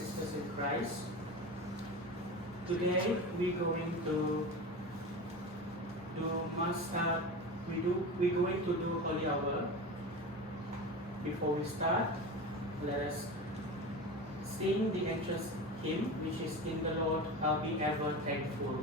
sisters in Christ. Today we're going to we're going to do Holy Hour. Before we start, let us sing the entrance hymn, which is "In the Lord I'll be ever thankful."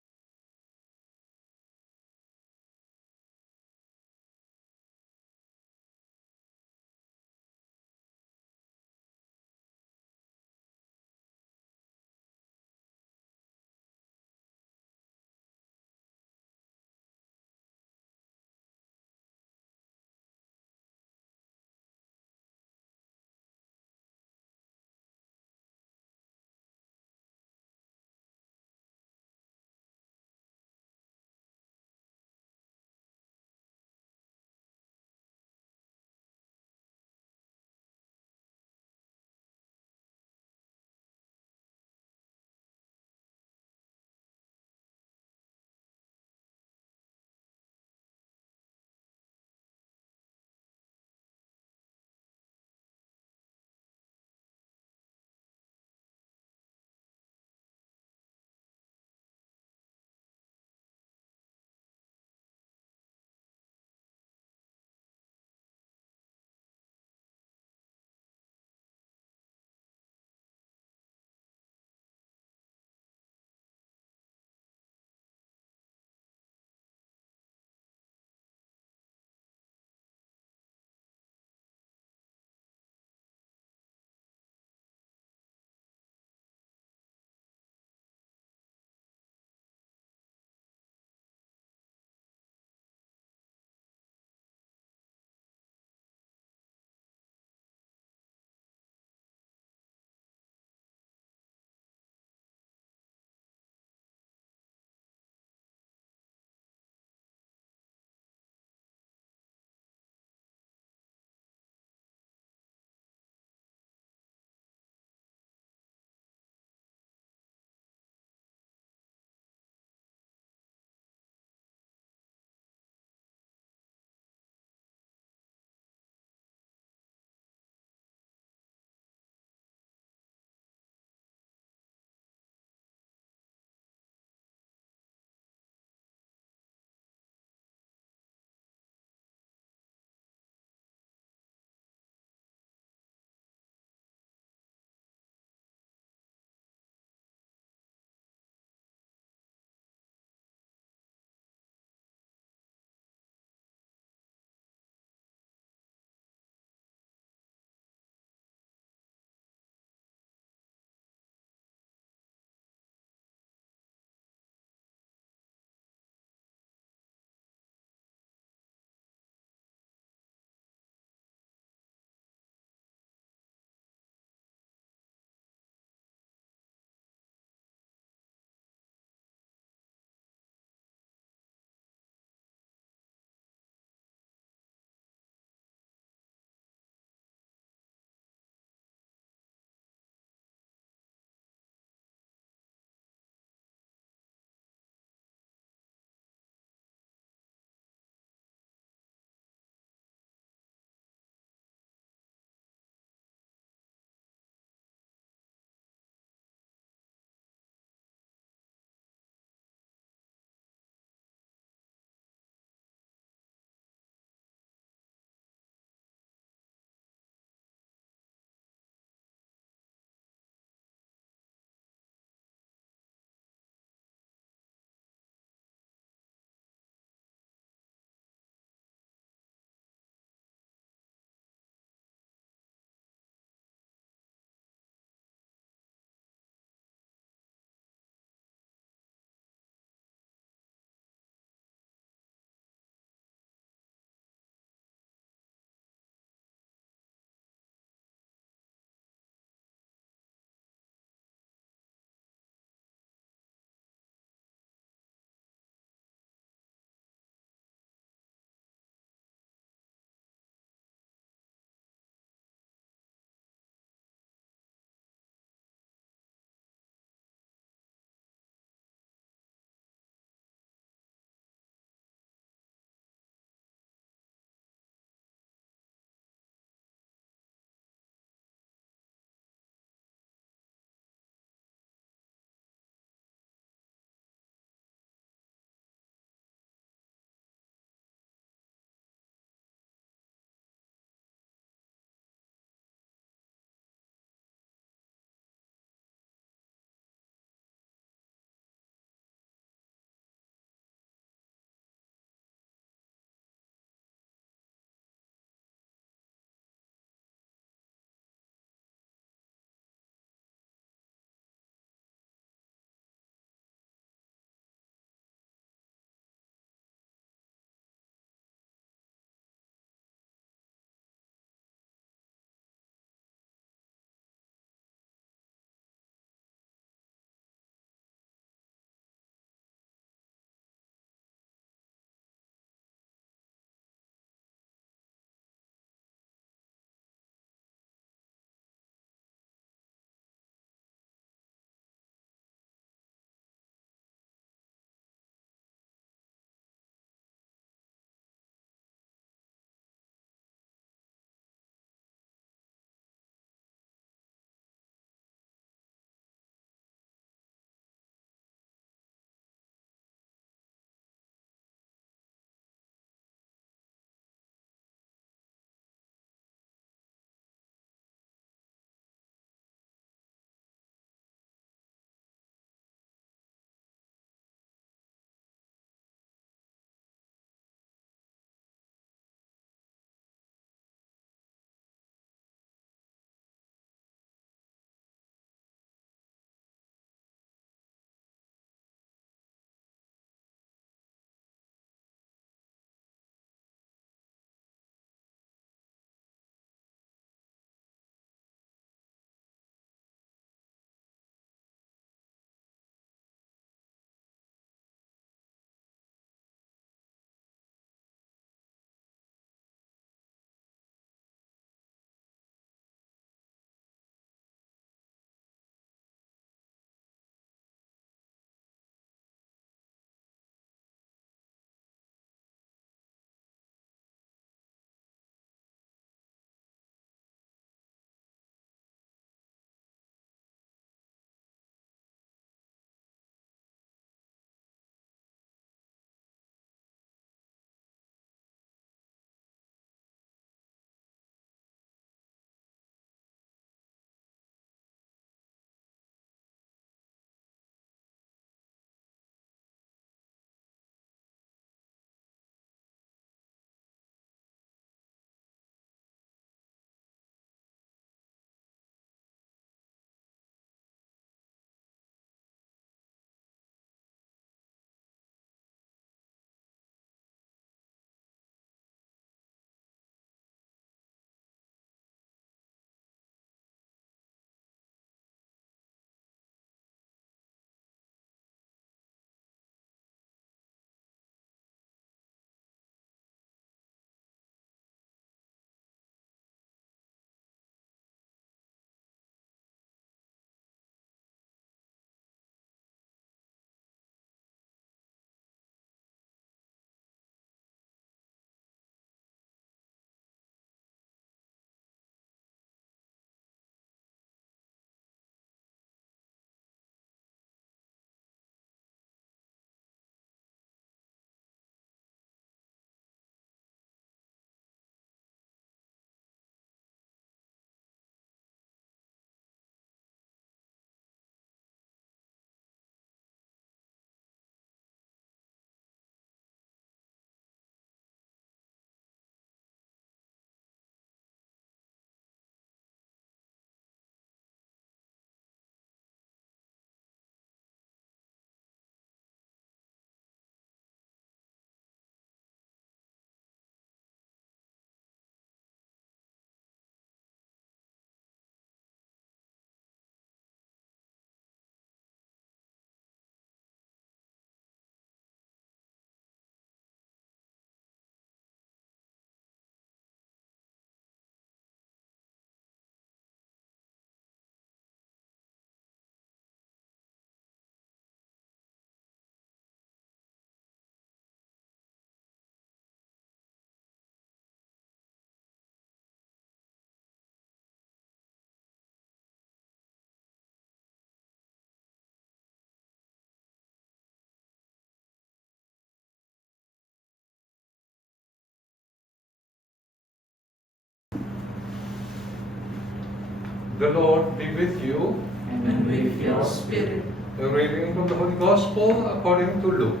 The Lord be with you. And with your spirit. A reading from the Holy Gospel according to Luke.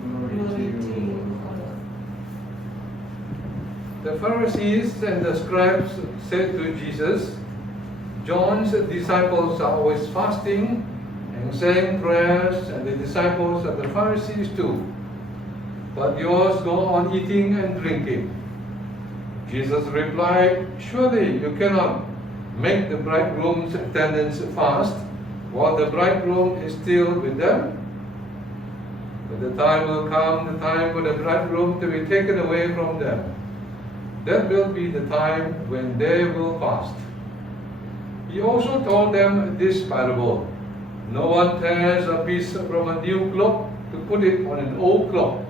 Glory to you, O Lord. The Pharisees and the scribes said to Jesus, John's disciples are always fasting and saying prayers, and the disciples of the Pharisees too. But yours go on eating and drinking. Jesus replied, surely you cannot make the bridegroom's attendants fast while the bridegroom is still with them. But the time will come, the time for the bridegroom to be taken away from them. That will be the time when they will fast. He also told them this parable. No one tears a piece from a new cloth to put it on an old cloth.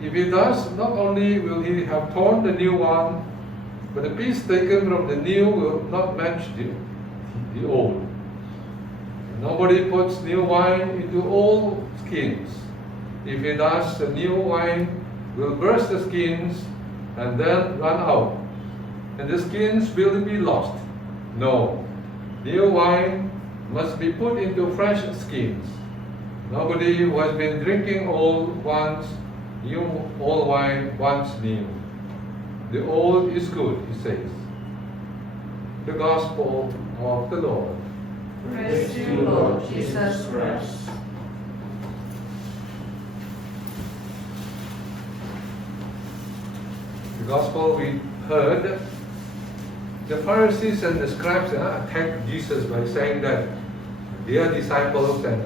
If he does, not only will he have torn the new one, but the piece taken from the new will not match the old. Nobody puts new wine into old skins. If he does, the new wine will burst the skins and then run out, and the skins will be lost. No, new wine must be put into fresh skins. Nobody who has been drinking old wants new old wine wants new. The old is good, he says. The Gospel of the Lord. Praise to you, Lord Jesus Christ. The Gospel we heard, the Pharisees and the scribes attacked Jesus by saying that their disciples and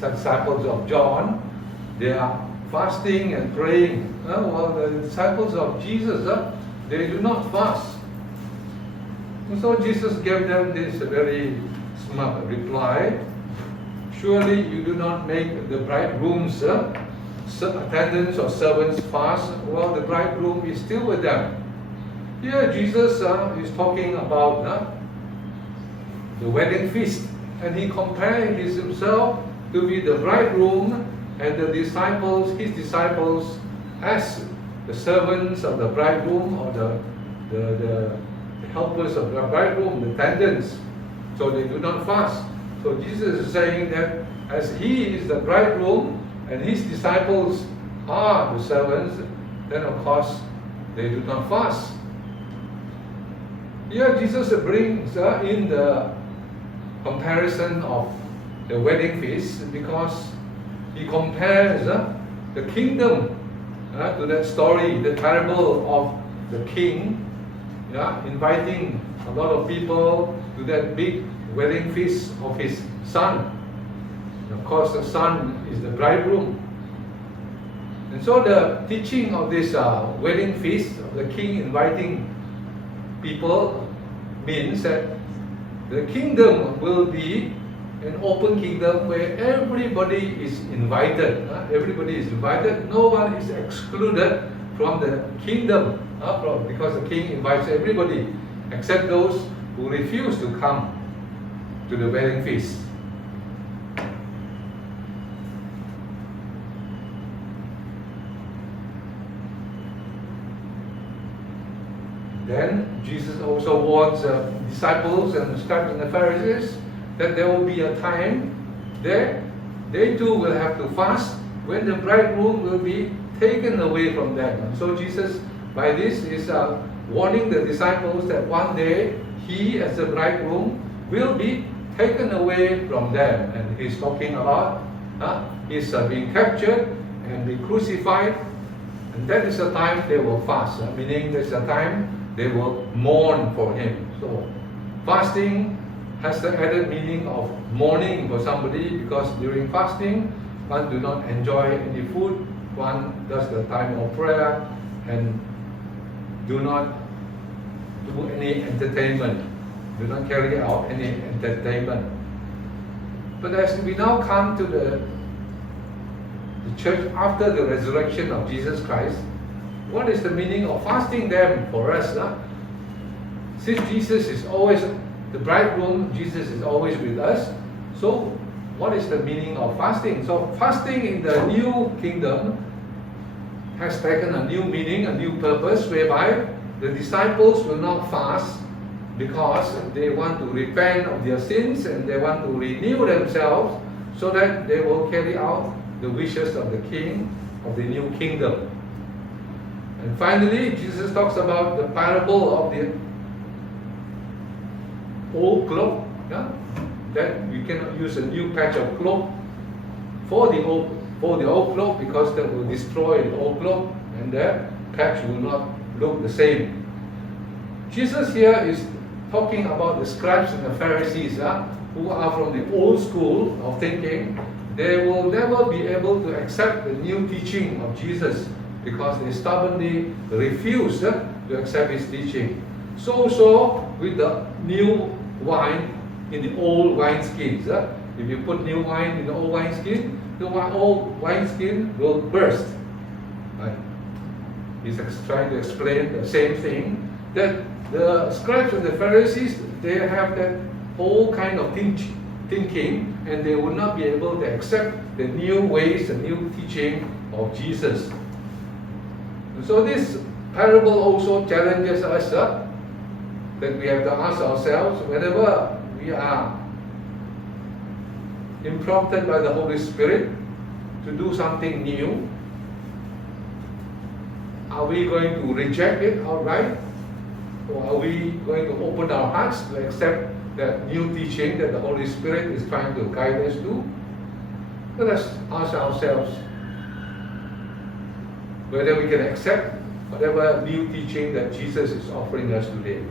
disciples of John, they are fasting and praying. Well, the disciples of Jesus, they do not fast. And so Jesus gave them this very smart reply. Surely you do not make the bridegroom's attendants or servants fast while the bridegroom is still with them. Here Jesus is talking about the wedding feast, and he compared himself to be the bridegroom and the disciples, his disciples, as the servants of the bridegroom or the helpers of the bridegroom, the attendants. So they do not fast. So Jesus is saying that as he is the bridegroom and his disciples are the servants, then of course they do not fast. Here Jesus brings in the comparison of the wedding feast because he compares the kingdom to that story, the parable of the king, inviting a lot of people to that big wedding feast of his son. And of course, the son is the bridegroom. And so the teaching of this wedding feast of the king inviting people means that the kingdom will be an open kingdom where everybody is invited. Everybody is invited. No one is excluded from the kingdom because the king invites everybody except those who refuse to come to the wedding feast. Then Jesus also warns the disciples and the scribes and the Pharisees that there will be a time there they too will have to fast when the bridegroom will be taken away from them. And so Jesus, by this, is warning the disciples that one day he, as the bridegroom, will be taken away from them. And he's talking about he's being captured and be crucified. And that is the time they will fast, meaning there's a time they will mourn for him. So fasting has the added meaning of mourning for somebody, because during fasting one do not enjoy any food, one does the time of prayer and do not do any entertainment, do not carry out any entertainment. But as we now come to the church after the resurrection of Jesus Christ, what is the meaning of fasting then for us? Since Jesus is always the bridegroom, Jesus is always with us. So what is the meaning of fasting? So fasting in the new kingdom has taken a new meaning, a new purpose, whereby the disciples will not fast because they want to repent of their sins and they want to renew themselves so that they will carry out the wishes of the king of the new kingdom. And finally, Jesus talks about the parable of the old cloak, yeah? That we cannot use a new patch of cloak for the old cloak because that will destroy the old cloak and the patch will not look the same. Jesus here is talking about the scribes and the Pharisees who are from the old school of thinking. They will never be able to accept the new teaching of Jesus because they stubbornly refuse to accept his teaching. So with the new wine in the old wineskins. If you put new wine in the old wineskin, the old wineskin will burst. Right? He's trying to explain the same thing, that the scribes and the Pharisees, they have that whole kind of thinking, and they will not be able to accept the new ways, the new teaching of Jesus. And so this parable also challenges us that we have to ask ourselves, whenever we are prompted by the Holy Spirit to do something new, are we going to reject it outright? Or are we going to open our hearts to accept that new teaching that the Holy Spirit is trying to guide us to? Let us ask ourselves whether we can accept whatever new teaching that Jesus is offering us today.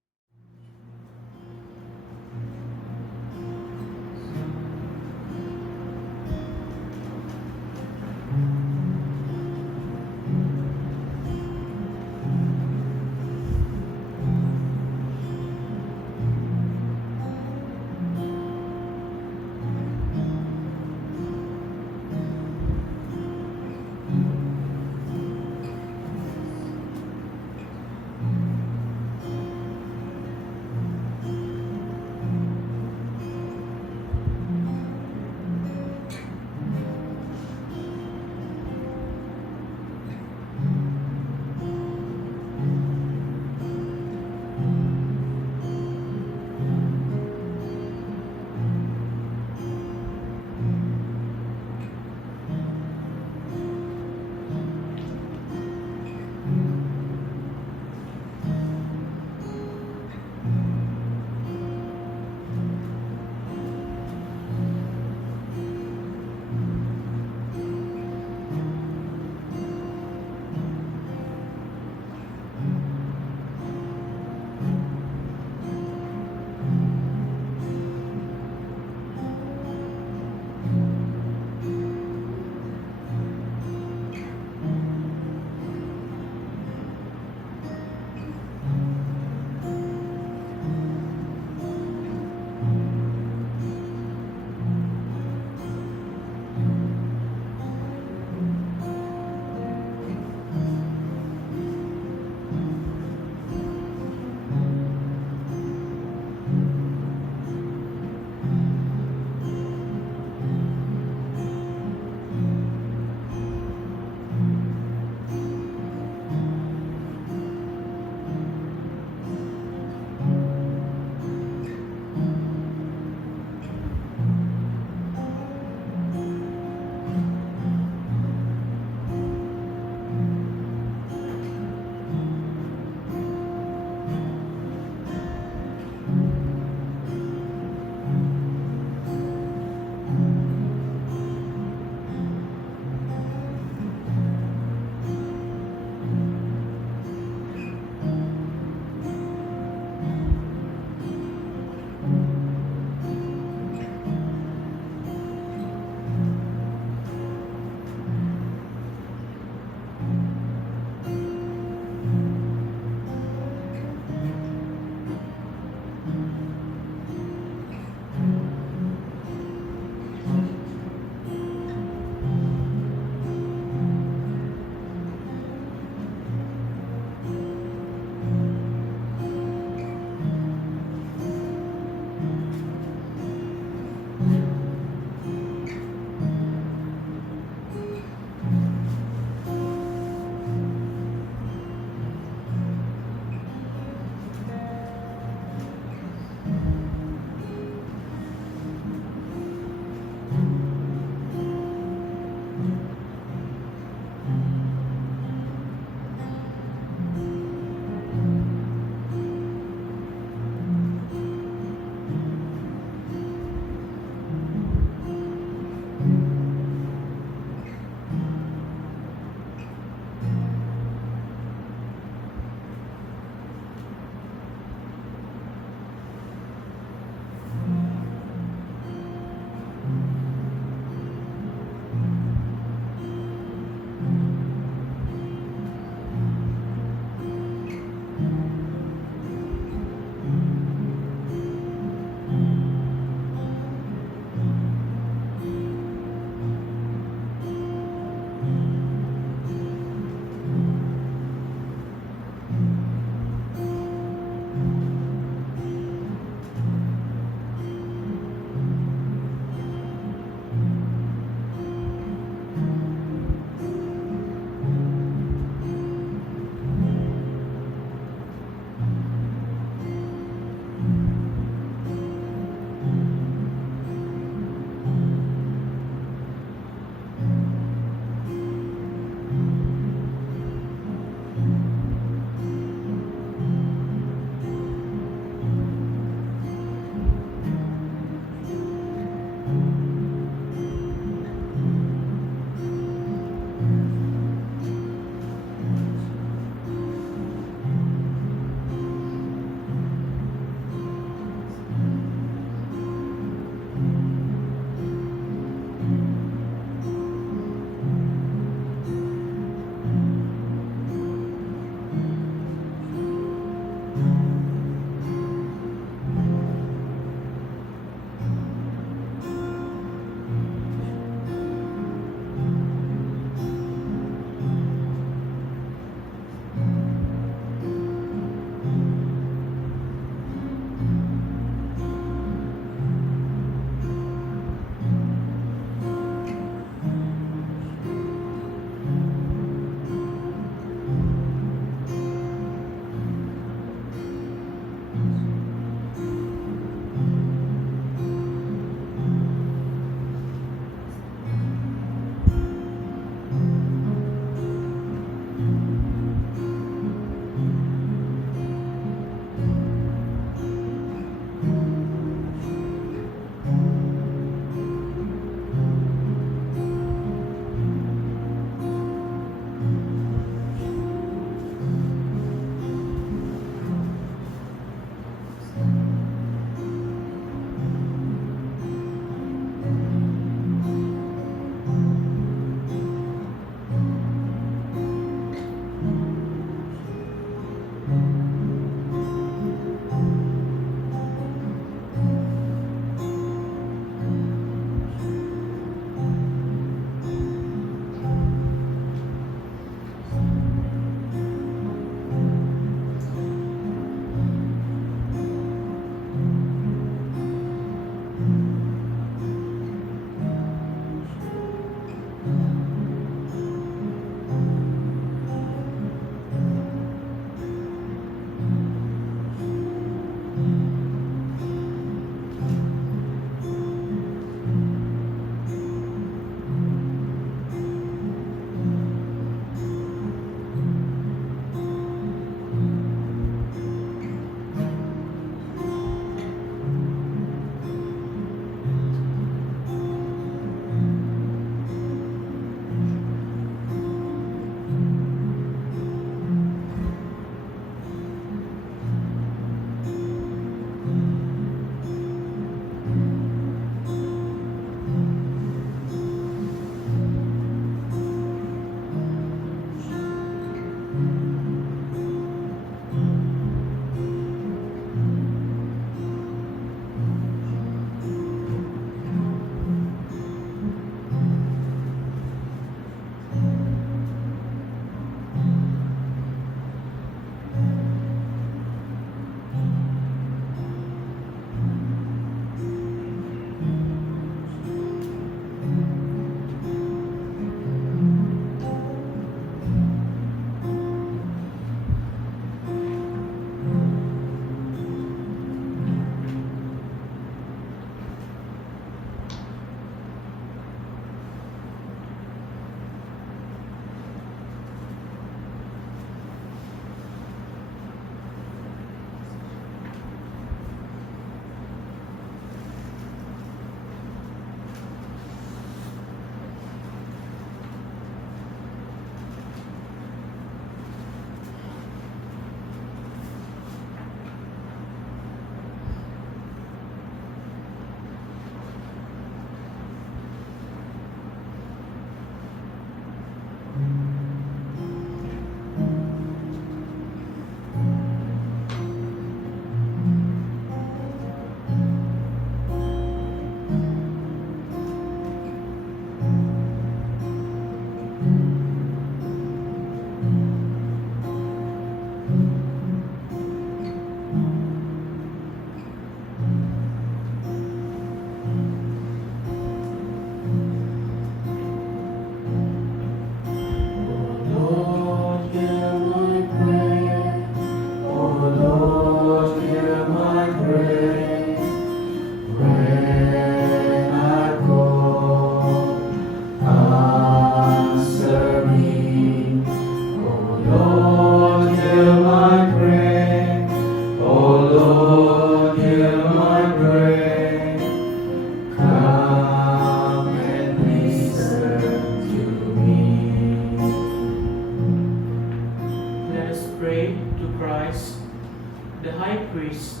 the high priest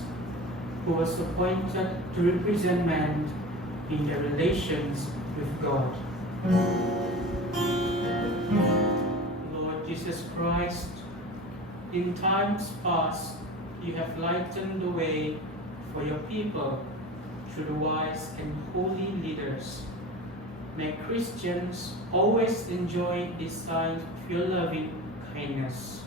who was appointed to represent man in their relations with God. Lord Jesus Christ, in times past, you have lightened the way for your people through the wise and holy leaders. May Christians always enjoy this sign of your loving kindness.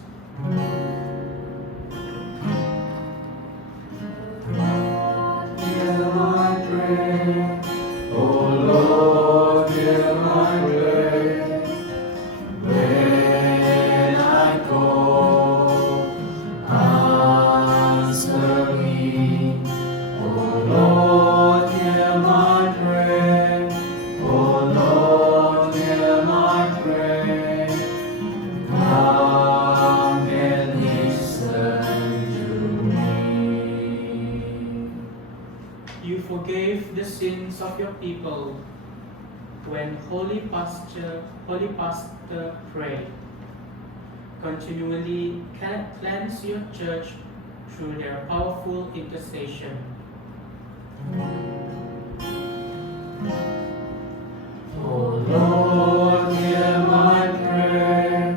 Hear my prayer, O Lord, hear my prayer. When I call, answer me. O Lord, hear my prayer. O Lord, hear my prayer. Come and listen to me. You forgave the sins of your people when Holy Pastor prayed. Continually cleanse your church through their powerful intercession. O Lord, hear my prayer.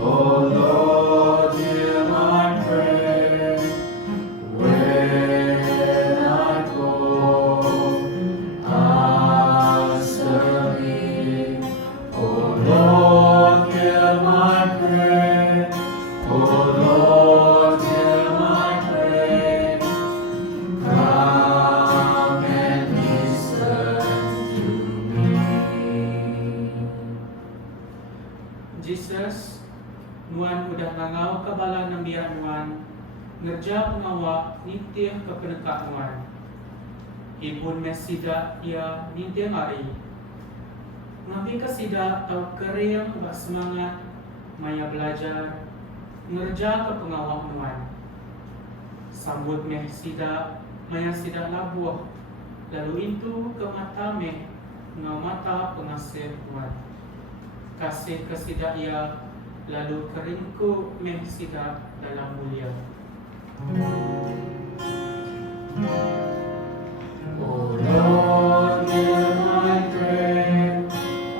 O Lord, hear my prayer. When I call, answer me. O Lord, hear my prayer. O Lord, hear my prayer. Come and listen to me. Jesus, nuan udah ngangau kabala ng biya nuan, ngerja pengawa nitih kepeneka nuan. Ibun mesida ia nitih ngari. Ngabi kasida tau kereng bak semangat, maya belajar, ngerja ke pengawa nuan. Sambut meh sida, maya sida labuh, lalu itu ke mata meh, ngau mata pengasih nuan. Kasih kesida ia, lalu keringku meh sida dalam mulia. O Lord, hear my prayer.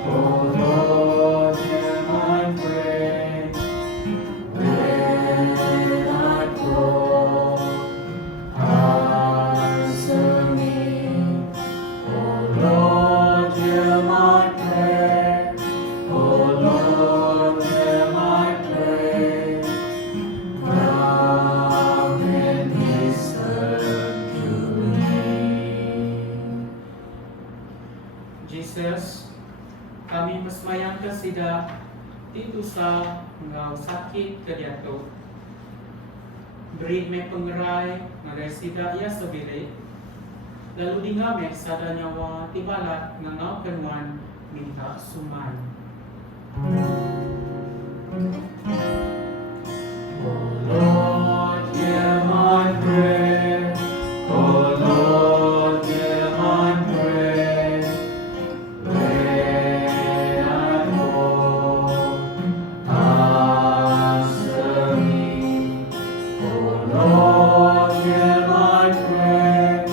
O Lord, hear my prayer. When I call, answer me. O Lord, hear my prayer. O Lord, hear my prayer. Come and listen to me. Jesus, kami mesmayang kesida titusa ngau sakit kediato. Beri me pengerai ngagai sida ia sebele. Lalu dinga me sada nyawa tibalat ngau kenuan minta suman. O Lord, hear my prayer. O Lord, hear my prayer. When I call, answer me. O Lord, hear my prayer.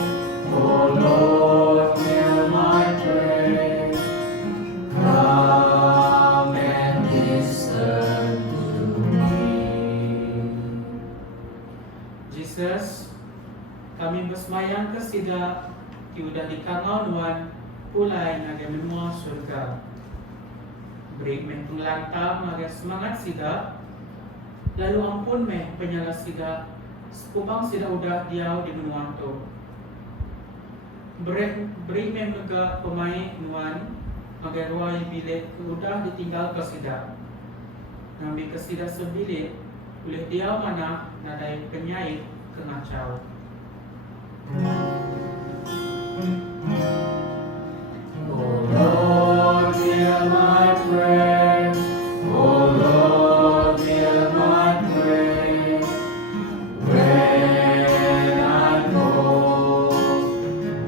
O Lord, hear my prayer. Come and listen to me. Jesus, kami bersemayang kesida tiudah dikangau nuan pulai ngagai menua surga. Beri meh pengelantang ngagai semangat sida, lalu ampun meh penyala sida, sekubang sida udah diau di menua tu. Beri meh mega pemain nuan ngagai ruai bilik udah ditinggal kesida. Ngambil kesida sebilik, boleh diau mana nadai penyait kengacau. O Lord, hear my prayer. O Lord, hear my prayer. When I call,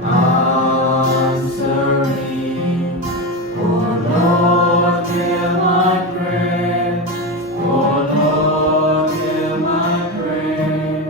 answer me. O Lord, hear my prayer. O Lord, hear my prayer.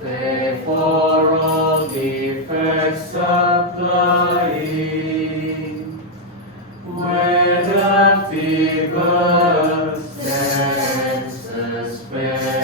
for all defects supplying, whether fever, senses fail.